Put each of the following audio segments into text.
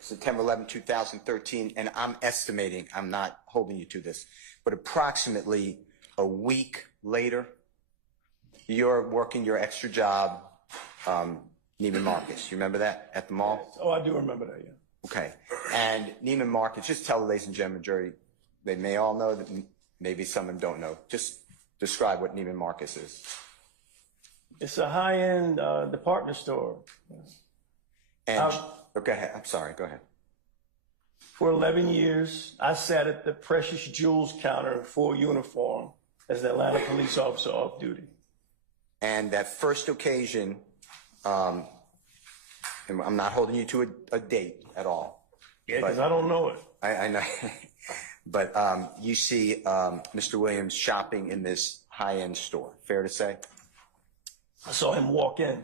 September 11, 2013, and I'm estimating, I'm not holding you to this, but approximately a week later, you're working your extra job, Neiman Marcus. You remember that at the mall? Oh, I do remember that, yeah. Okay. And Neiman Marcus, just tell the ladies and gentlemen, jury, they may all know, that maybe some of them don't know. Just describe what Neiman Marcus is. It's a high-end department store. And go ahead. I'm sorry. Go ahead. For 11 years, I sat at the precious jewels counter in full uniform as the Atlanta police officer off duty. And that first occasion, and I'm not holding you to a date at all. Yeah, because I don't know it. I know. But you see Mr. Williams shopping in this high-end store. Fair to say? I saw him walk in.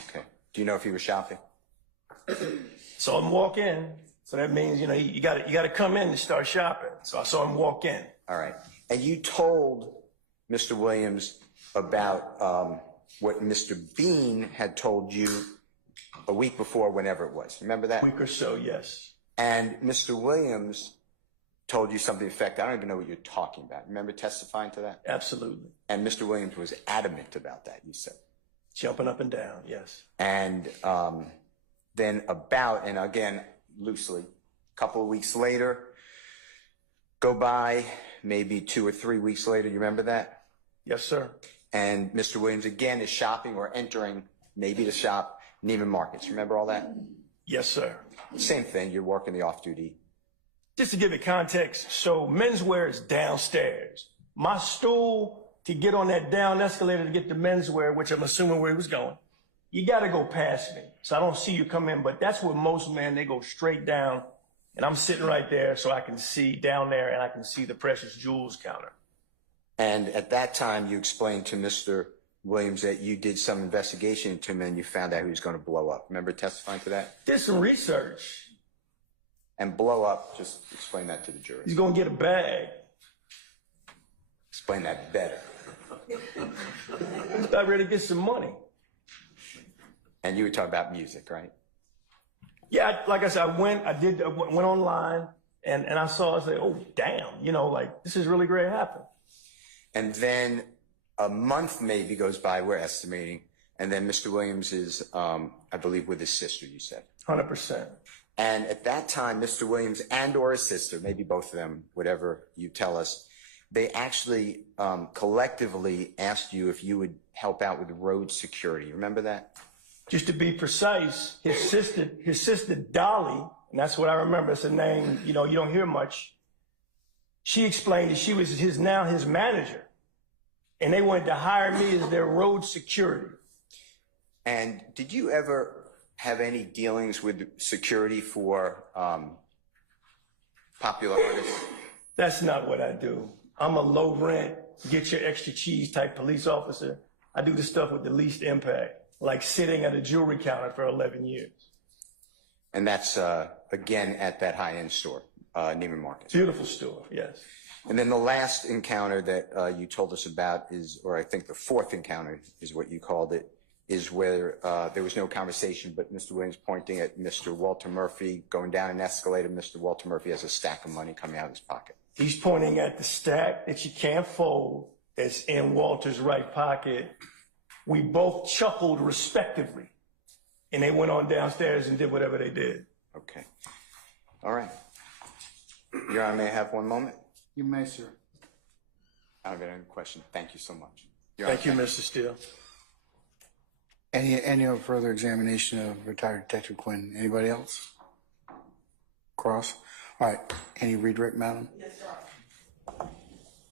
Okay. Do you know if he was shopping? Saw him walk in. So that means, you know, you got to come in to start shopping. So I saw him walk in. All right. And you told Mr. Williams about what Mr. Bean had told you a week before, whenever it was. Remember that? A week or so, yes. And Mr. Williams told you something to the effect, I don't even know what you're talking about. Remember testifying to that? Absolutely. And Mr. Williams was adamant about that, you said. Jumping up and down, yes. And then about, and again, loosely, a couple of weeks later, go by, maybe 2 or 3 weeks later, you remember that? Yes, sir. And Mr. Williams again is shopping or entering, maybe to shop, Neiman Marcus. Remember all that? Yes, sir. Same thing, you're working the off-duty. Just to give it context, so menswear is downstairs. My stool to get on that down escalator to get to menswear, which I'm assuming where he was going, you got to go past me. So I don't see you come in, but that's where most men, they go straight down. And I'm sitting right there so I can see down there and I can see the precious jewels counter. And at that time, you explained to Mr. Williams that you did some investigation into him and you found out he was going to blow up. Remember testifying to that? Did some research. And blow up, just explain that to the jury. He's going to get a bag. Explain that better. He's about ready to get some money. And you were talking about music, right? Yeah, like I said, I went online and I saw, I said, oh, damn, you know, like, this is really great happening. And then a month maybe goes by, we're estimating, and then Mr. Williams is, I believe, with his sister, you said. 100%. And at that time, Mr. Williams and or his sister, maybe both of them, whatever you tell us, they actually collectively asked you if you would help out with road security. Remember that? Just to be precise, his sister Dolly, and that's what I remember, it's a name, you know, you don't hear much. She explained that she was his manager, and they wanted to hire me as their road security. And did you ever have any dealings with security for popular artists? That's not what I do. I'm a low rent, get your extra cheese type police officer. I do the stuff with the least impact, like sitting at a jewelry counter for 11 years. And that's, again, at that high-end store, Neiman Marcus. Beautiful store, yes. And then the last encounter that you told us about is, or I think the fourth encounter is what you called it, is where there was no conversation, but Mr. Williams pointing at Mr. Walter Murphy, going down an escalator. Mr. Walter Murphy has a stack of money coming out of his pocket. He's pointing at the stack that you can't fold that's in Walter's right pocket. We both chuckled respectively, and they went on downstairs and did whatever they did. Okay. All right. Your Honor, may I have one moment? You may, sir. I don't have any question. Thank you so much. Thank you, Mr. Steele. Any further examination of retired Detective Quinn? Anybody else? Cross? All right. Any redirect, madam? Yes, sir.